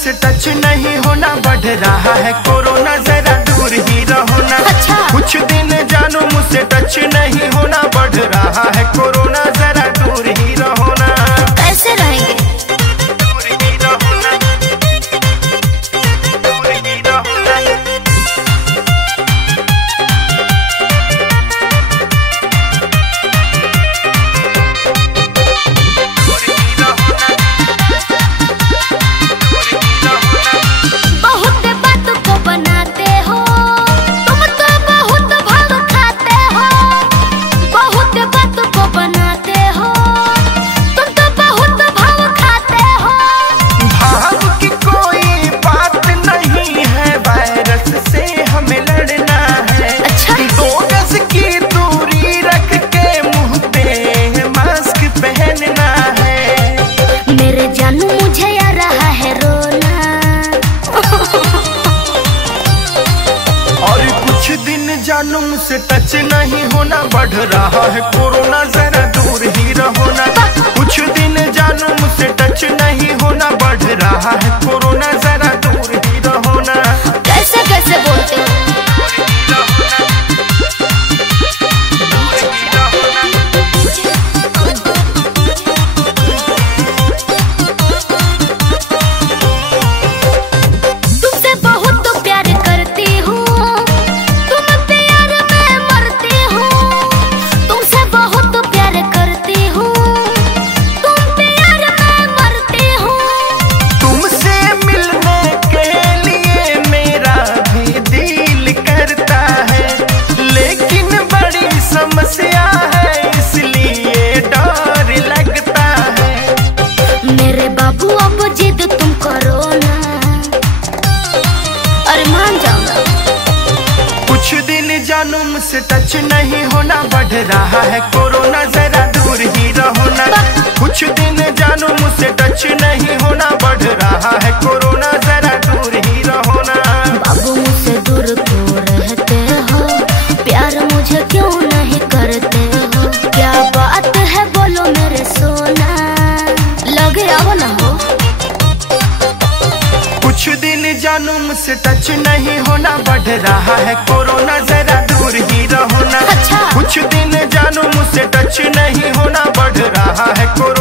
मुझसे टच नहीं होना, बढ़ रहा है कोरोना, जरा दूर ही रहो ना। अच्छा। कुछ दिन जानू मुझसे टच नहीं होना, बढ़ रहा है कोरोना, जरा दूर ही रहो ना। कैसे रहेंगे? दूर ही रहो ना, दूर ही रहो ना। बहुत बात को बनाते हो तुम, तो बहुत भाव खाते हो। बहुत बात को बनाते हो तुम, तो बहुत भाव खाते हो। भाव की कोई बात नहीं है, वायरस से हमें लड़ना है। अच्छा। 2 गज की दूरी रख के मुंह पे मास्क पहनना है। मेरे जानू मुझे आ रहा है रोना। और कुछ दिन जानू मुझसे टच नहीं होना, बढ़ रहा है कोरोना, जरा दूर ही रहो ना। कुछ दिन जानू मुझसे टच नहीं होना, बढ़ रहा है कोरोना, जरा दूर ही रहो ना। कैसे कैसे बोलते हो? तुमसे बहुत तो प्यार करती हूँ, तुम प्यार में मरती हूँ। तुमसे बहुत तो प्यार करती हूँ, तुम प्यार में मरती हूँ। तुमसे मिलने के लिए मेरा भी दिल करता है, लेकिन बड़ी समस्या है, इसलिए डर लगता है। मेरे बाबू अब जिद तुम करो ना, अरे मान जाओ ना। कुछ दिन जानू मुझसे टच नहीं होना, बढ़ रहा है कोरोना, जरा दूर ही रहो ना। कुछ दिन जानू मुझसे टच नहीं होना, बढ़ रहा है कोरोना, जरा दूर ही रहो ना। बाबू मुझसे दूर क्यों रहते हो, प्यार मुझे क्यों नहीं करते हो? क्या बात है बोलो मेरे सोना, लगे आओ ना हो। कुछ दिन जानू मुझसे टच नहीं होना, बढ़ रहा है कोरोना, जरा दूर ही रहो ना। अच्छा। कुछ दिन जानू मुझसे टच नहीं होना, बढ़ रहा है कोरोना।